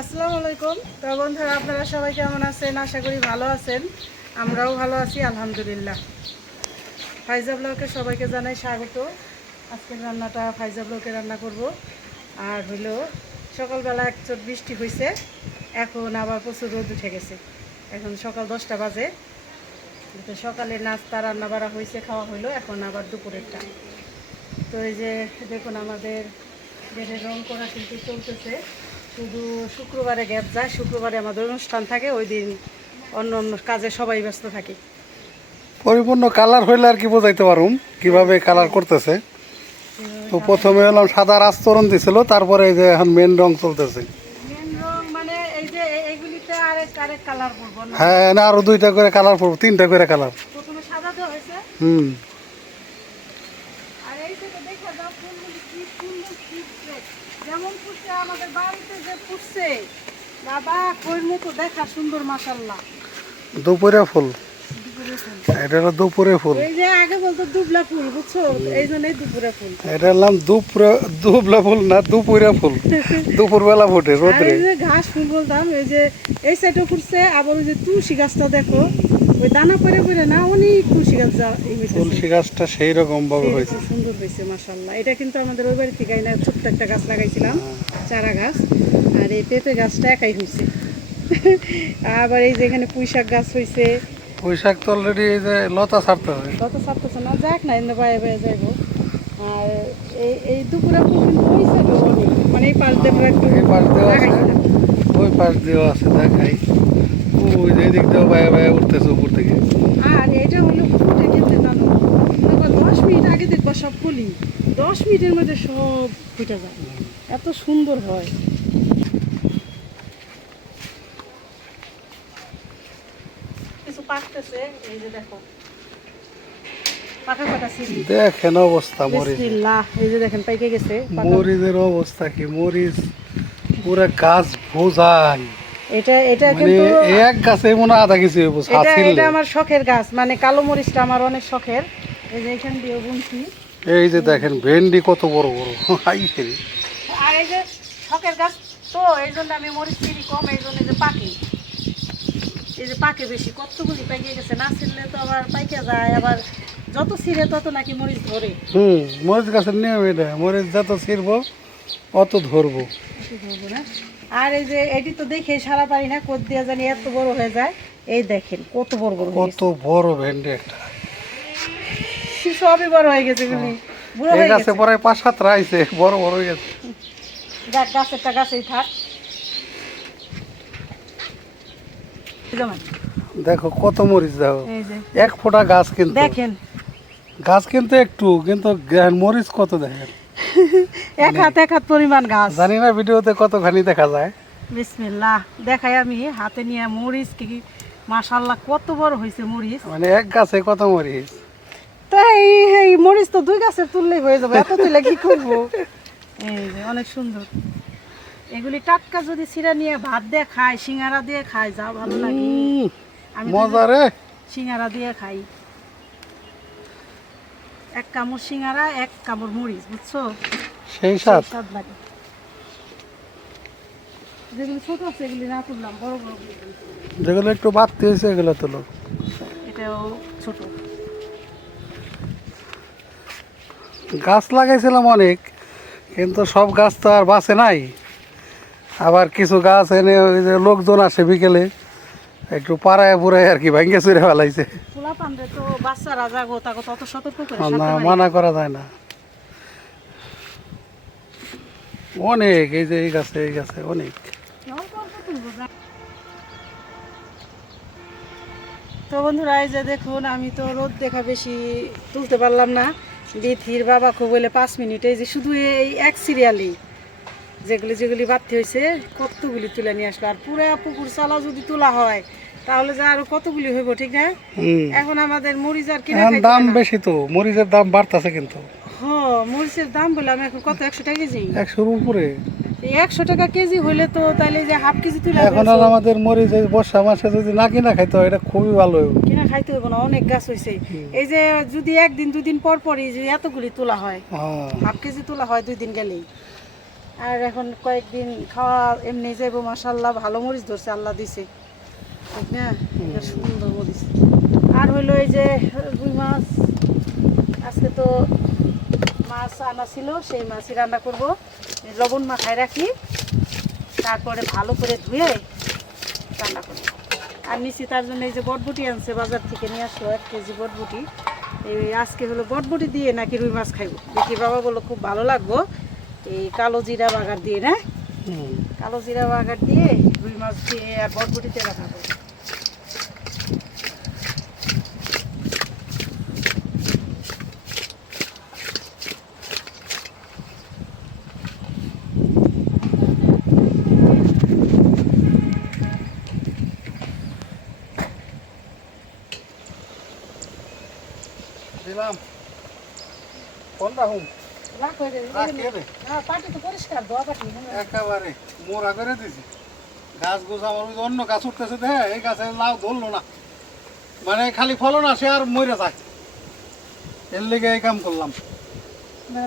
আসসালামু আলাইকুম। তো বন্ধুরা, আপনারা সবাই কেমন আছেন? আশা করি ভালো আছেন। আমরাও ভালো আছি আলহামদুলিল্লাহ। ফাইজা ব্লগে সবাইকে জানাই স্বাগত। আজকের রান্নাটা ফাইজা ব্লগে রান্না করব। আর হলো সকালবেলা এক চোট বৃষ্টি হয়েছে, এখন আবার প্রচুর রোদ উঠে গেছে। এখন সকাল 10টা বাজে। তো সকালে নাস্তা রান্না বাড়া হয়েছে, খাওয়া হলো, এখন আবার দুপুরেরটা। তো এই যে দেখুন, আমাদের গেটের রং করা কিন্তু চলতেছে। শুধু শুক্রবারে গ্যাপ যায়, শুক্রবারে আমাদের অনুষ্ঠান থাকে, ওই দিন অন্য অন্য কাজে সবাই ব্যস্ত থাকি। পরিপূর্ণ কালার হইলে আর কি বোঝাইতে পারুম কিভাবে কালার করতেছে। তো প্রথমে হলাম সাদা আস্তরণ দিছিল, তারপরে এই যে এখন মেন রং চলতেছে। মেন রং মানে এই যে এইগুলিতে আরেক আরেক কালার করবো না? হ্যাঁ, না আরো 2টা করে কালার পড়বো, 3টা করে কালার। প্রথমে সাদা দেওয়া হয়েছে। হুম আর এই থেকে দেখা যাও ফুলগুলি কি সুন্দর ফুটছে, যেমন ফুটছে আমাদের বাড়িতে যে ফুটছে বাবা, ওই মতো দেখা সুন্দর, মাশাআল্লাহ। দুপুরে ফুল, দুপুরে ফুল, এটা হলো দুপুরে ফুল। এই যে আগে বলতো দুবলা ফুল, বুঝছো, এই জন্যই দুপুরে ফুল। এটা হলাম দুবলা ফুল না, দুপুরে ফুল। দুপুরবেলা ফুটে আর রোদ্রে। এই যে ঘাস ফুল বলতাম, এই যে এই সাইডে ফুটছে, আবার ওই যে তুলসী গাছটা দেখো, ওই দানা পরে পরে না, অনেক তুলসী গাছ তুলসী গাছটা সেই রকম ভাবে হয়েছে। সুন্দর হয়েছে মাশাআল্লাহ। এটা কিন্তু আমাদের ওই বাড়ি থেকে না, ছোট্ট একটা গাছ লাগাইছিলাম, চারা গাছ। আর এই পেঁপে গাছটা একাই হয়েছে। আবার এই যে এখানে পুঁই শাক গাছ হয়েছে। পুঁই শাক তো অলরেডি এই যে লতা ছাড়তেছে। কত ছাড়তেছে না, যাক না, এনে বাইরে বাইরে যাইবো। আর এই দুপুরে ফুল কিন্তু ওই সাইডে অনেক, মানে এই পাশ দিয়ে আমরা একটু এই পাশ দিয়েও আছে, লাগাইছিলাম। ওই পাশ দিয়েও আছে, দেখাই। ওই যে এদিক দিয়েও বায়া বায়া উঠতেছে উপর থেকে। আর এটা হলো ফুটে গেছে জানো, আবার 10 মিনিট আগে দেখবা সব ফুলি 10 মিনিটের মধ্যে সব ফুটে যায়, এত সুন্দর হয়। কিছু পাকতেছে, এই যে দেখো পাকা পাকা সিঁড়ি। দেখেন অবস্থা মরিচ, বিসমিল্লাহ, এই যে দেখেন পাইকে গেছে পাকা। মরিচের অবস্থা কি, মরিচ পুরো গাছ ভোজাই। এটা এটা মানে কিন্তু এক গাছে মনে হয় আধা কেজি হইব এটা ছাছিল। এটা আমার শখের গাছ, মানে কালো মরিচটা আমার অনেক শখের। এই যে এখান দিয়ে বুনছি। এই যে দেখেন ভেন্ডি কত বড় বড়, হাই ফেরি। আর এই যে শখের গাছ, তো এই জন্য আমি মরিচ চিনি কম, এই জন্য যে পাকে, এই যে পাকে বেশি, কতগুলি পাইকে গেছে, না ছিললে তো আবার পাইকে যায়, আবার যত ছিঁড়ে তত নাকি মরিচ ধরে। মরিচ গাছের নিয়ম এটা, মরিচ যত ছিড়বো অত ধরবো। বেশি ধরবো না। আর এই যে এটি তো দেখে সারা পারি না, কোদ দিয়া জানি এত বড় হয়ে যায়। এই দেখেন কত বড় বড় হয়ে কত বড় ভেন্ডি একটা। গেছে। সবই বড় হয়ে গেছে গুলি, বুড়ো এই হয়ে গাছে গেছে। পরে 5-7 রাইছে, বড় বড় হয়ে গেছে। যাক, গাছেরটা গাছেই থাক। দেখো কত মরিচ, দেখো এই যে এক ফোঁটা গাছ, কিন্তু দেখেন গাছ কিন্তু একটু, কিন্তু মরিচ কত দেখেন। এক হাত পরিমাণ গাছ। জানি না ভিডিওতে কতখানি দেখা যায়। বিসমিল্লাহ, দেখাই আমি হাতে নিয়ে মরিচ কি, মাশাআল্লাহ কত বড় হয়েছে মরিচ। মানে এক গাছে কত মরিচ। তো এই মরিচ তো 2 গাছের তুললেই হয়ে যাবে, এত তুলে কি করবো। এই যে অনেক সুন্দর, এগুলি টাটকা যদি চিরা নিয়ে ভাত দিয়ে খাই, সিঙ্গারা দিয়ে খাই, যা ভালো লাগে। আমি তো মজা রে। সিঙ্গারা দিয়ে খাই, এক কামড় সিঙ্গারা, এক কামড় মরিচ, বুঝছো, সেই স্বাদ। স্বাদ লাগে। যেগুলি ছোট আছে এগুলি না তুললাম, বড় বড় গুলি তুলছি। যেগুলো একটু বাড়তি হয়েছে এগুলো তোলো। এটাও ছোট। গাছ লাগাইছিলাম অনেক, কিন্তু সব গাছ তো আর বাঁচে নাই। আবার কিছু গাছ এনে ওই যে লোকজন আসে বিকেলে, একটু পাড়ায় পুরায় আর কি ভাঙ্গে চুরে ফেলাইছে। পোলা পান্ডে তো বাচ্চারা জাগো তাকে তত সতর্ক করে না, সাথে বাড়ি। মানা করা যায় না। অনেক, এই যে এই গাছে অনেক। অল্প অল্প তুলবো, যা। তো বন্ধুরা, এই যে দেখুন, আমি তো রোদ দেখা বেশি তুলতে পারলাম না। বিথির বাবা খুব বলে 5 মিনিট, এই যে শুধু এই এক সিরিয়ালি যেগুলি যেগুলি বাড়তি হয়েছে কতগুলি তুলে নিয়ে আসলো। আর পুরা পুকুর চালা যদি তোলা হয় তাহলে যা আরো কতগুলি হইব, ঠিক না? এখন আমাদের মরিচ আর কিনা এখন খাইতে দাম হয় না। বেশি তো, মরিচের দাম বাড়তেছে কিন্তু। মরিচের দাম বললাম এখন কত, 100 টাকা কেজি। 100-র উপরে। এই 100 টাকা কেজি হইলে তো তাইলে যে হাফ কেজি তুলে এখন আর আমাদের মরিচ এই বর্ষা মাসে যদি না কিনা খাইতে হয়, এটা খুবই ভালো হবে। কিনা খাইতে হইব না, অনেক গাছ হয়েছে। এই যে যদি 1 দিন 2 দিন পর পরই যে এতগুলি তোলা হয়, হ্যাঁ। হাফ কেজি তোলা হয় 2 দিন গেলেই। আর এখন কয়েকদিন খাওয়া এমনি যাইব, মাশাল্লাহ ভালো মরিচ ধরছে, আল্লাহ দিছে, ঠিক না? এটা সুন্দর মরিচ। আর হইলো এই যে রুই মাছ, আজকে তো মাছ আনা ছিল, সেই মাছই রান্না করব। লবণ মাখায় রাখি, তারপরে ভালো করে ধুয়ে রান্না করব। আর নিচে তার জন্য এই যে বটবুটি আনছে, বাজার থেকে নিয়ে আসলো 1 কেজি বটবুটি। এই আজকে হলো বটবুটি দিয়ে নাকি রুই মাছ খাইব, দেখি বাবা বললো খুব ভালো লাগবো এই কালো জিরা বাগার দিয়ে, না কালো জিরা বাগার দিয়ে রুই মাছ দিয়ে আর বটবুটিতে রান্না করবো। দিলাম কোনটা হুম রাখ হয়ে যাবে। রাখ কে রে? হ্যাঁ, পাটি তো পরিষ্কার, ধোয়া পাটি। একেবারে মোরা করে দিছি। গাছ গোছ আমার ওই যে অন্য গাছ উঠতেছে দেখে এই গাছে লাউ ধরলো না, মানে খালি ফলন আসে আর মরে যায়, এর লেগে এই কাম করলাম।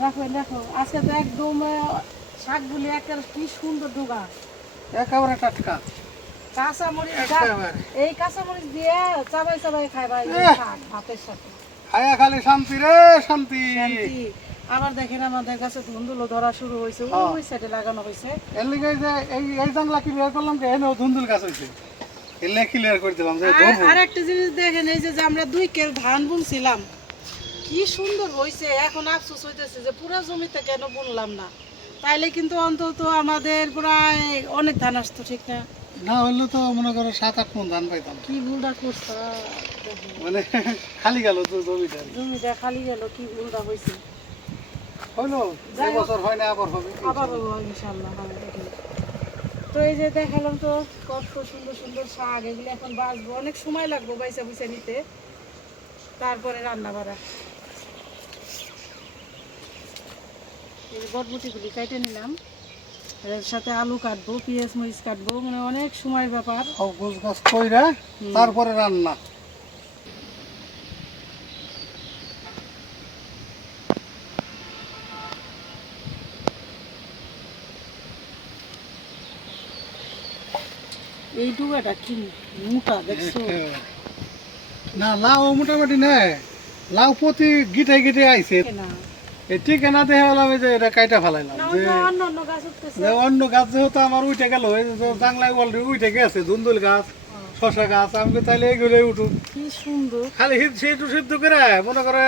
রাখো রাখো, আজকে তো একদম শাকগুলি একটা কি সুন্দর ডুগা। একেবারে টাটকা কাঁচা মরিচ, একেবারে এই কাঁচা মরিচ দিয়ে চাবাই চাবাই খাইবা এই এহ! শাক ভাতের সাথে, খায়া খালি শান্তি রে শান্তি। শান্তি। আবার দেখেন আমাদের কাছে ধুন্দুলো ধরা শুরু হয়েছে, হ্যাঁ। ওই সাইডে লাগানো হয়েছে। এর লেগে এই যে এই জাংলা ক্লিয়ার করলাম যে এনেও ধুন্দুল গাছ হয়েছে, এর লেগে ক্লিয়ার করে দিলাম যে ধরবো। আর একটা জিনিস দেখেন, এই যে আমরা 2 কেল ধান বুনছিলাম, কি সুন্দর হয়েছে। এখন আফসোস হইতেছে যে পুরো জমিতে কেন বুনলাম না, তাইলে কিন্তু অন্তত আমাদের প্রায় অনেক ধান আসতো, ঠিক না? না হইলে তো মনে করো 7-8 মণ ধান পাইতাম, কি ভুলটা করছে দেখেন। মানে খালি গেল তো জমিটা। জমিটা খালি গেল, কি ভুলটা হয়েছে। হইলো যাই এই হোক। বছর হয় না আবার হবে আবার হবো ইনশাল্লাহ, হ্যাঁ এটাই। তো এই যে দেখালাম তো কত সুন্দর সুন্দর শাক, এগুলো এখন বাঁচবো, অনেক সময় লাগবে বাইসা বুইসা নিতে, তারপরে রান্না করা। এই যে বটবুটিগুলি কেটে নিলাম, এর সাথে আলু কাটবো, পেঁয়াজ মরিচ কাটবো, মানে অনেক সময়ের ব্যাপার। সব গোছ গাছ কইরা তারপরে রান্না। এই ডুবাটা কি মোটা দেখছো? না লাউ মোটামুটি নেই, লাউ প্রতি গিটে গিটে আইছে, না এই ঠিকানা দেখে হলাম যে এটা কাইটা ফেলাইলাম না, যে অন্য অন্য গাছ উঠতেছে। যে অন্য গাছ যেহেতু আমার উঠে গেল, এই যে জাংলায় অলরেডি উঠে গেছে ধুন্দুল গাছ, শশা গাছ, আমি তো তাইলে এইগুলোই উঠুক। কি সুন্দর। খালি সেটু সিদ্ধ করে মনে করে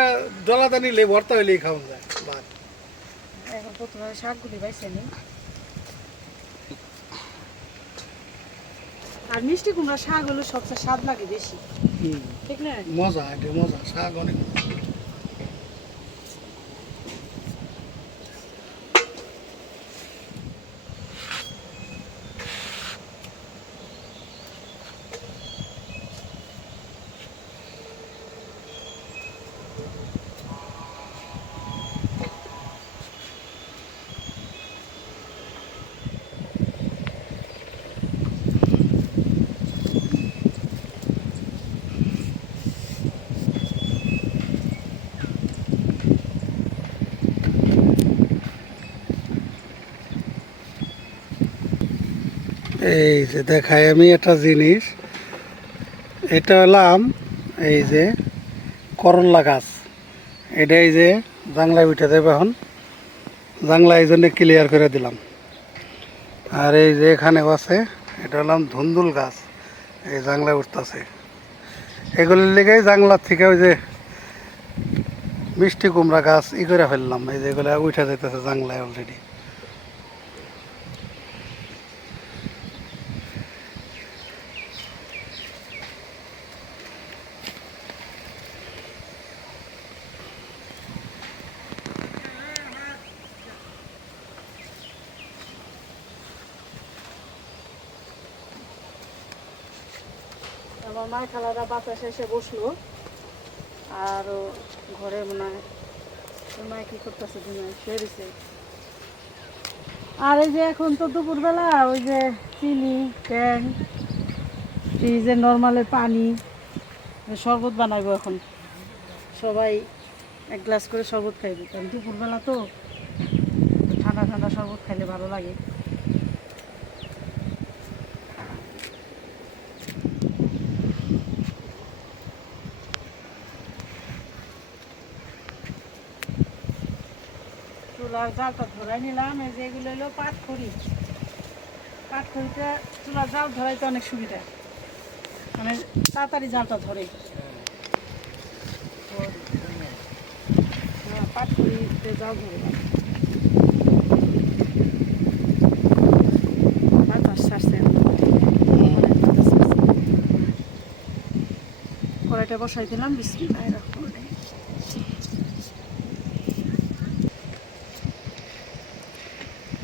ডলাদা নিলে ভর্তা হইলেই খাওয়া যায় ভাত। এখন প্রথমে শাকগুলি বাইছে নি। আর মিষ্টি কুমড়া শাক হলো সবচেয়ে স্বাদ লাগে বেশি, ঠিক না? মজা, এটা মজা, শাক অনেক মজা। এই যে দেখাই আমি একটা জিনিস, এটা হলাম এই যে করল্লা গাছ, এটা এই যে জাংলায় উঠে দেবে এখন, জাংলা এই জন্য ক্লিয়ার করে দিলাম। আর এই যে এখানেও আছে, এটা হলাম ধুন্দুল গাছ, এই জাংলায় উঠতেছে, এগুলির লেগেই জাংলার থেকে ওই যে মিষ্টি কুমড়া গাছ ই করে ফেললাম, এই যে এগুলো উঠে যেতেছে জাংলায় অলরেডি। আমার মায়ের খালারা বাতাসে এসে বসলো, আর ও ঘরে মনে হয় ওর মায়ে কি করতেছে, শুয়ে দিছে। আর এই যে এখন তো দুপুরবেলা ওই যে চিনি ট্যাং ফ্রিজের নর্মালের পানি শরবত বানাইবো এখন, সবাই 1 গ্লাস করে শরবত খাইবে, কারণ দুপুরবেলা তো ঠান্ডা ঠান্ডা ঠান্ডা শরবত খাইলে ভালো লাগে। চুলার জালটা ধরাই নিলাম। এই যে এগুলো হলো পাটখড়ি। পাটখড়িতে চুলার জাল ধরাইতে অনেক সুবিধা, মানে তাড়াতাড়ি জালটা ধরে। পাটখড়িতে জাল ধরে বাতাস ছাড়ছে, কড়াইটা বসাই দিলাম। বিসমিল্লাহির রহমানির রহিম।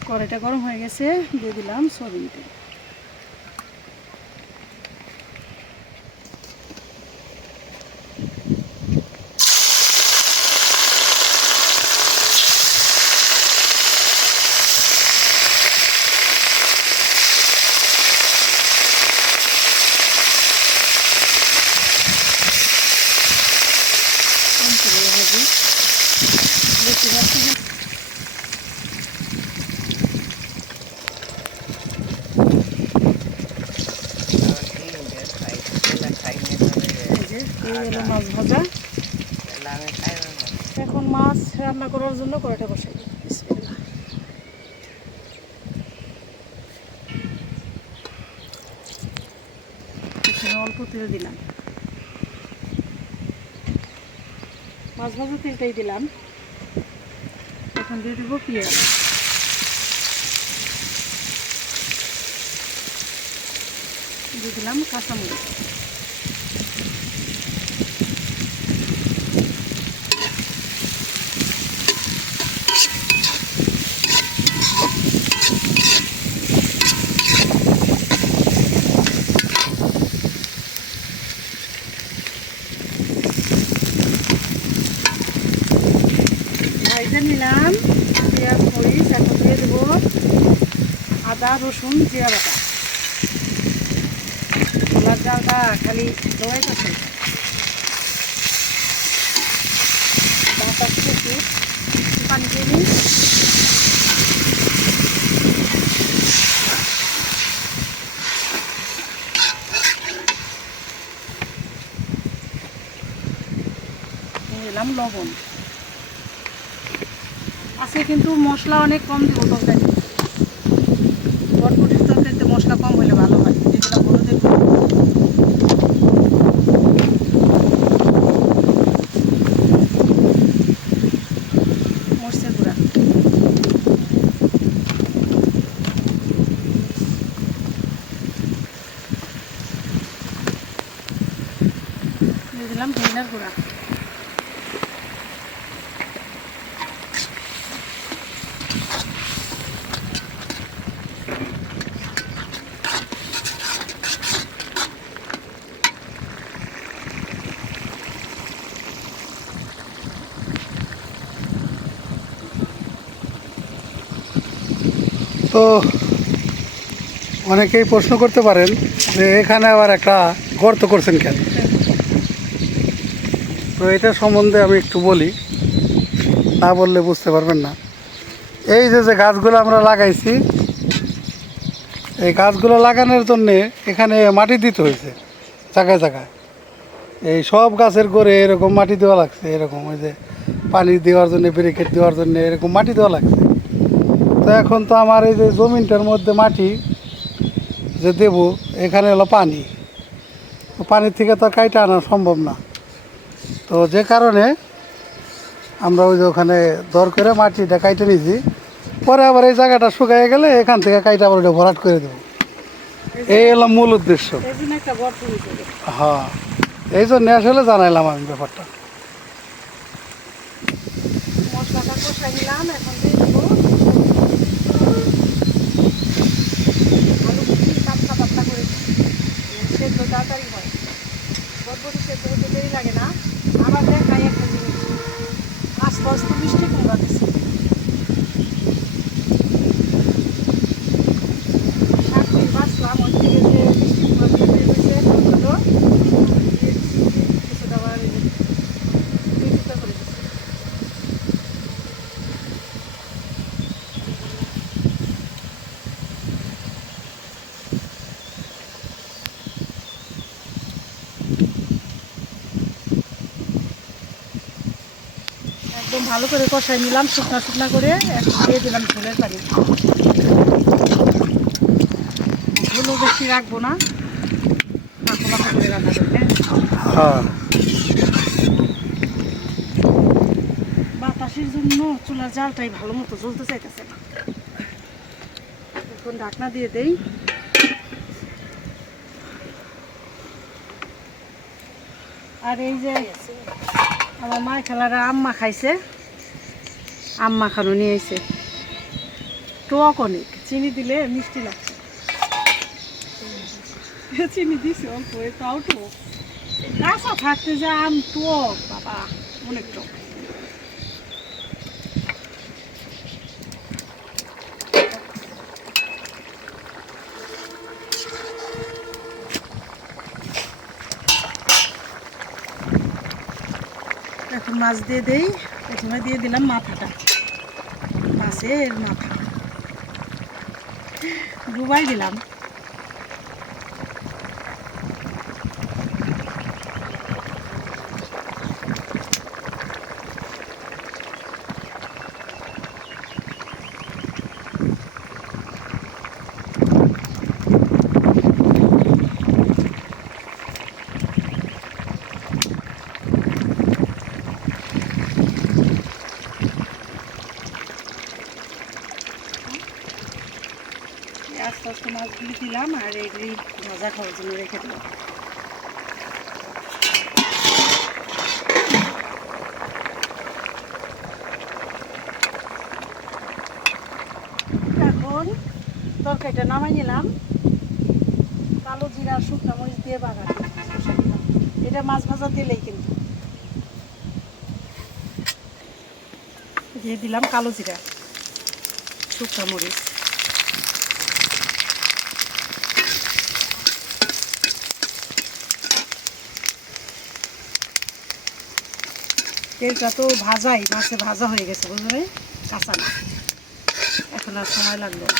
কড়াইটা গরম হয়ে গেছে, দিয়ে দিলাম সয়াবিন তেল। মাছ ভাজা। এখন মাছ রান্না করার জন্য কড়াইটা বসাই দিই। বিসমিল্লাহ। এখানে অল্প তেল দিলাম, মাছ ভাজা তেলটাই দিলাম। এখন দিয়ে দেবো পেঁয়াজ, দিয়ে দিলাম কাঁচামরিচ, ভাইজা নিলাম পেঁয়াজ মরিচ। এখন দিয়ে দেবো আদা রসুন জিরা বাটা। চুলার জালটা খালি দোয়াইতেছে, বাতাস প্রচুর। পানি দিয়ে নিই। দিলাম লবণ। আজকে কিন্তু মশলা অনেক কম দিব তরকারি। বটবটির তরকারিতে মশলা কম হলে ভালো হয়। যেগুলো হলুদের মরচের গুঁড়া, দিয়ে দিলাম ধনিয়ার গুঁড়া। তো অনেকেই প্রশ্ন করতে পারেন যে এখানে আবার একটা গর্ত করছেন কেন। তো এটা সম্বন্ধে আমি একটু বলি, না বললে বুঝতে পারবেন না। এই যে গাছগুলো আমরা লাগাইছি, এই গাছগুলো লাগানোর জন্যে এখানে মাটি দিতে হয়েছে জায়গায় জায়গায়। এই সব গাছের গোড়ে এরকম মাটি দেওয়া লাগছে, এরকম ওই যে পানি দেওয়ার জন্য, ব্যারিকেড দেওয়ার জন্য এরকম মাটি দেওয়া লাগছে। তো এখন তো আমার এই যে জমিনটার মধ্যে মাটি যে দেবো, এখানে হলো পানি, তো পানির থেকে তো কাইটা আনা সম্ভব না। তো যে কারণে আমরা ওই যে ওখানে দর করে মাটিটা কাইটে নিয়েছি। পরে আবার এই জায়গাটা শুকিয়ে গেলে এখান থেকে কাইটা আবার ওটা ভরাট করে দেবো। এই হলো মূল উদ্দেশ্য। হ্যাঁ, এই জন্য আসলে জানাইলাম আমি ব্যাপারটা। মশলাটা কষাই নিলাম। এখন দিয়ে দেবো আলু কুচি, পাতলা পাতলা করে। সেদ্ধ তাড়াতাড়ি হয়, বটবটি সেদ্ধ হতে দেরি লাগে না। আবার দেখাই একটা জিনিস, আস্তে আস্তে মিষ্টি কুমড়া দিচ্ছি। শাক দিয়ে বাঁচলাম, ওই থেকে যে মিষ্টি কুমড়া দিয়ে বেরিয়েছে ফুলগুলো দিয়ে দিচ্ছি। কিছুটা আবার করে দিচ্ছি। ভালো করে কষাই নিলাম শুকনা শুকনা করে, এখন দিয়ে দিলাম ঝোলের পানি। ঝোলও বেশি রাখবো না, মাখো মাখো করে রান্না করি। হ্যাঁ, হ্যাঁ বাতাসের জন্য চুলার জালটাই ভালো মতো জ্বলতে চাইতেছে না। এখন ঢাকনা দিয়ে দেই। আর এই যে আমার মা খেলারা আম্মা খাইছে, আম্মা খানো নিয়ে এসে টক অনেক, চিনি দিলে মিষ্টি লাগছে। চিনি দিছি অল্প, তাও টক। কাঁচা থাকতে যে আম টক, বাবা অনেক টক। এখন মাছ দিয়ে দেই। প্রথমে দিয়ে দিলাম মাথাটা, মাছের মাথা ডুবাই দিলাম। আস্তে আস্তে মাছগুলি দিলাম আর এগুলি ভাজা খাওয়ার জন্য রেখে দিলাম। এখন তরকারিটা নামাই নিলাম, কালো জিরা শুকনো মরিচ দিয়ে বাগার বসাই দিলাম। এটা মাছ ভাজা দিলেই কিন্তু দিয়ে দিলাম কালো জিরা শুকনো মরিচ। তেলটা তো ভাজাই, মাছে ভাজা হয়ে গেছে বুঝলে, কাঁচা না, এখন আর সময় লাগলো না।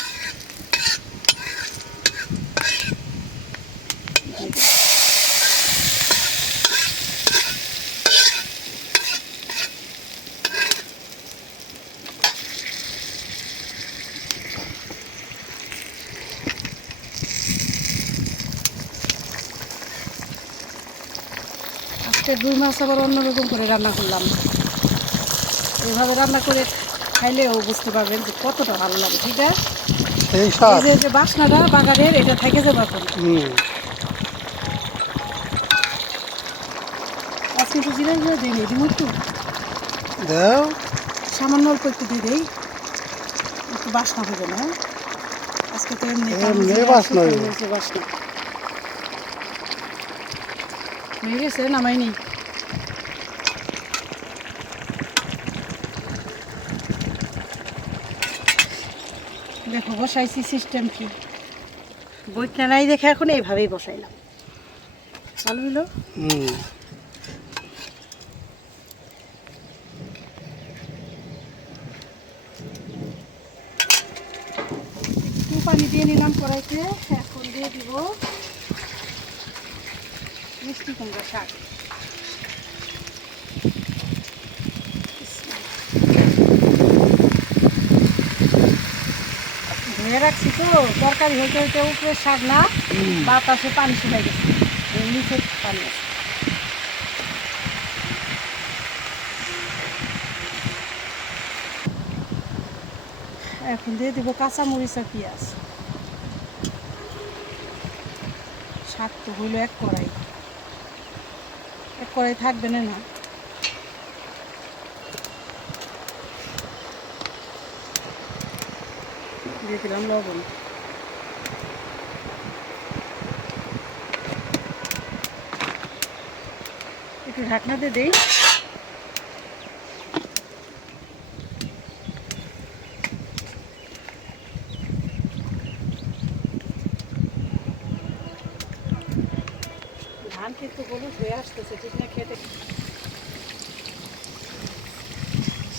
আজকে রুই মাছ আবার অন্যরকম করে রান্না করলাম। এভাবে রান্না করে খাইলেও বুঝতে পারবেন যে কতটা ভালো লাগে। ঠিক আছে, এই স্বাদ। এই যে বাসনাটা বাগানের, এটা থেকে যাবে এখন। আজকে তো জিরা জিরা দিই দিই একটু দাও, সামান্য অল্প একটু দিয়ে দিই, একটু বাসনা হবে না। আজকে তো এমনি বাসনা বাসনা হয়ে গেছে, নামাইনি। দেখো বসাইছি সিস্টেম কি, বইটা নাই দেখে এখন এইভাবেই বসাইলাম। ভালো হলো। একটু পানি দিয়ে নিলাম কড়াইতে। এখন দিয়ে দিব মিষ্টি কুমড়া শাক। ধুয়ে রাখছি তো, তরকারি হইতে হইতে উপরে শাক না, বাতাসে পানি শুকাই গেছে, নিচে পানি আছে। এখন দিয়ে দিব কাঁচা মরিচ আর পেঁয়াজ। শাক তো হইল এক কড়াই থাকবে না। দিয়ে দিলাম লবণ। একটু ঢাকনা দিয়ে দেই। ধান কিন্তু হলুদ হয়ে আসতেছে, ঠিক না? খেতে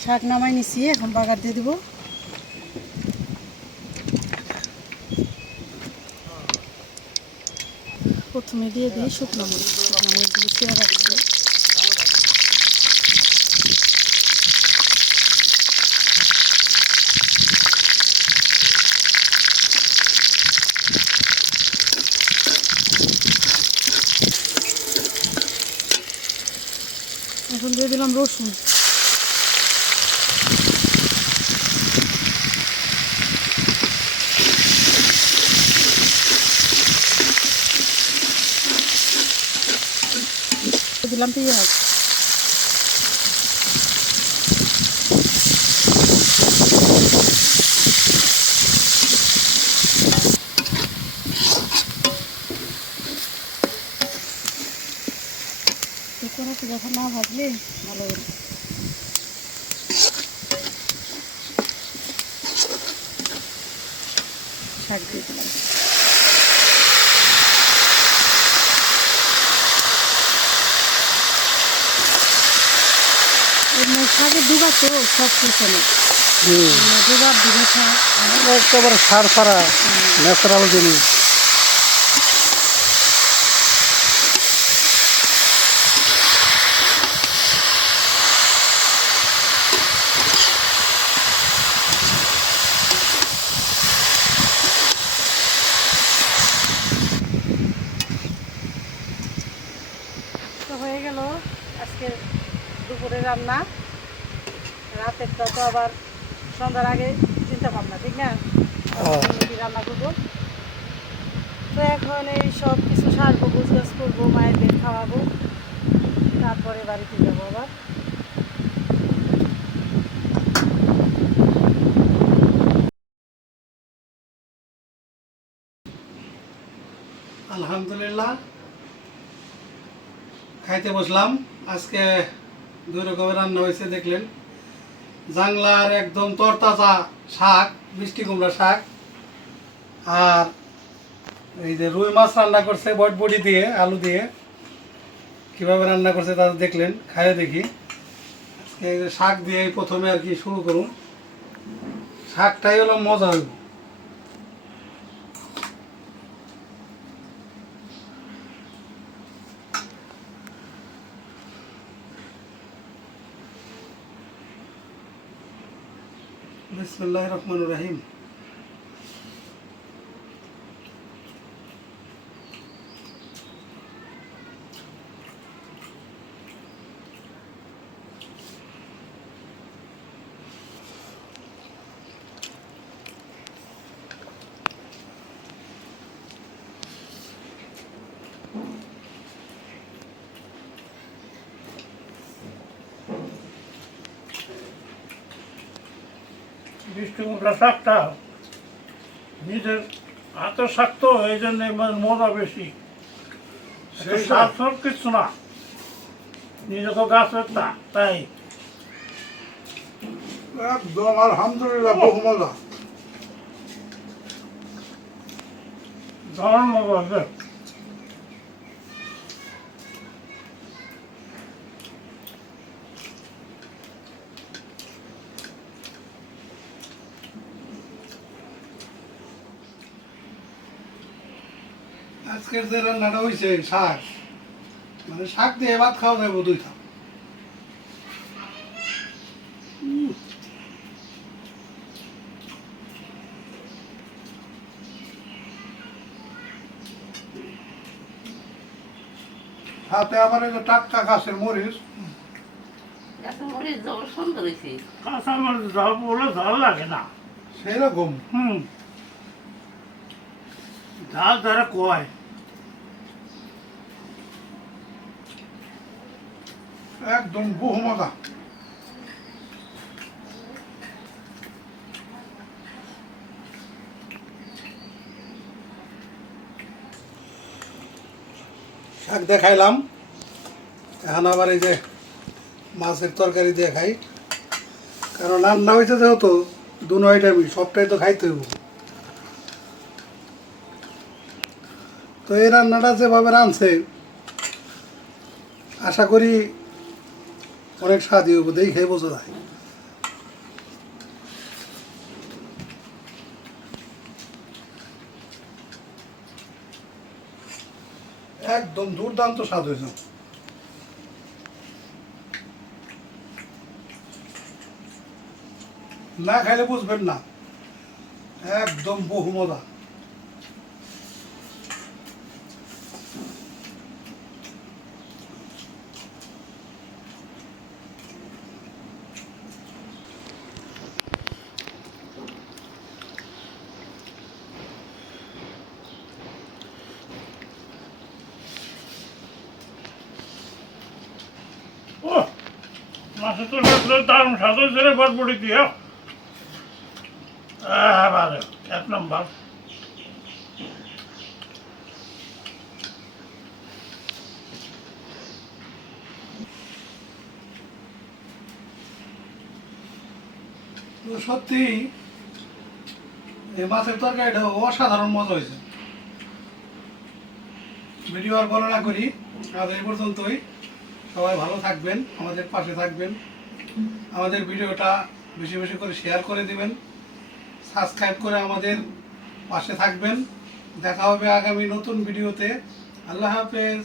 শাক নামাই নিছি, এখন বাগার দিয়ে দিব। প্রথমে দিয়ে দিই শুকনো মরিচ দিয়ে ছিঁড়ে রাখছি। দিয়ে দিলাম রসুন। দিলাম পেঁয়াজ। কড়াতে যখন না ভাজলে ভালো হবে। শাক দিয়ে দিলাম। শাকের ডুবা তো সব কিছু নেই, ডুবার ডুবে শাক একেবারে সার ছাড়া ন্যাচারাল জিনিস। তো হয়ে গেল আজকে দুপুরে রান্না। রাতেরটা তো আবার সন্ধ্যার আগে চিন্তা ভাবনা, ঠিক না, কি রান্না করবো। তো এখন এই সব কিছু সারবো, গুছগাছ করবো, মায়ের খাওয়াবো, তারপরে বাড়িতে যাবো আবার। আলহামদুলিল্লাহ খাইতে বসলাম। আজকে 2 রকমের রান্না হয়েছে দেখলেন। জাংলার একদম তরতাজা শাক, মিষ্টি কুমড়া শাক, আর এই যে রুই মাছ রান্না করছে বটবটি দিয়ে, আলু দিয়ে। কিভাবে রান্না করছে তা দেখলেন, খাইয়ে দেখি। আজকে এই যে শাক দিয়ে প্রথমে আর কি শুরু করুন। শাকটাই হলো মজা হইব। বিসমিল্লাহির রহমানির রহিম। মিষ্টি কুমড়া শাকটা নিজের হাতের শাক তো, এই জন্য মজা বেশি। সেই শাক সব কিছু না, নিজে তো গাছের তাই একদম আলহামদুলিল্লাহ, বহু মজা। দারুণ মজা আছে। আজকের যে রান্নাটা হয়েছে শাক, মানে শাক দিয়ে ভাত খাওয়া যাবে 2 টা। সাথে আবার এই যে টাটকা গাছের মরিচ, মরিচ জল সুন্দর হয়েছে। কাঁচা মরিচ ঝাল বলে ঝাল লাগে না। সেরকম ঝাল যারা কয় একদম বহু মজা। শাক দিয়ে খাইলাম, এখন আবার এই যে মাছের তরকারি দিয়ে খাই। কারণ রান্না হয়েছে যেহেতু 2 আইটেমই, সবটাই তো খাইতে হইব। তো এই রান্নাটা যেভাবে রাঁধছে আশা করি অনেক স্বাদই হইব, দেখে বোঝা যায়। একদম দুর্দান্ত স্বাদ হয়েছে। না খাইলে বুঝবেন না, একদম বহু মজা। মাছের তো দারুণ স্বাদ হয়েছে রে বটবটি দিয়ে বাজে এক নম্বর। তো সত্যি এই মাছের তরকারিটা অসাধারণ মজা হয়েছে। ভিডিও আর বর্ণনা করি, আজ এই পর্যন্তই। সবাই ভালো থাকবেন, আমাদের পাশে থাকবেন, আমাদের ভিডিওটা বেশি বেশি করে শেয়ার করে দিবেন, সাবস্ক্রাইব করে আমাদের পাশে থাকবেন। দেখা হবে আগামী নতুন ভিডিওতে। আল্লাহ হাফেজ।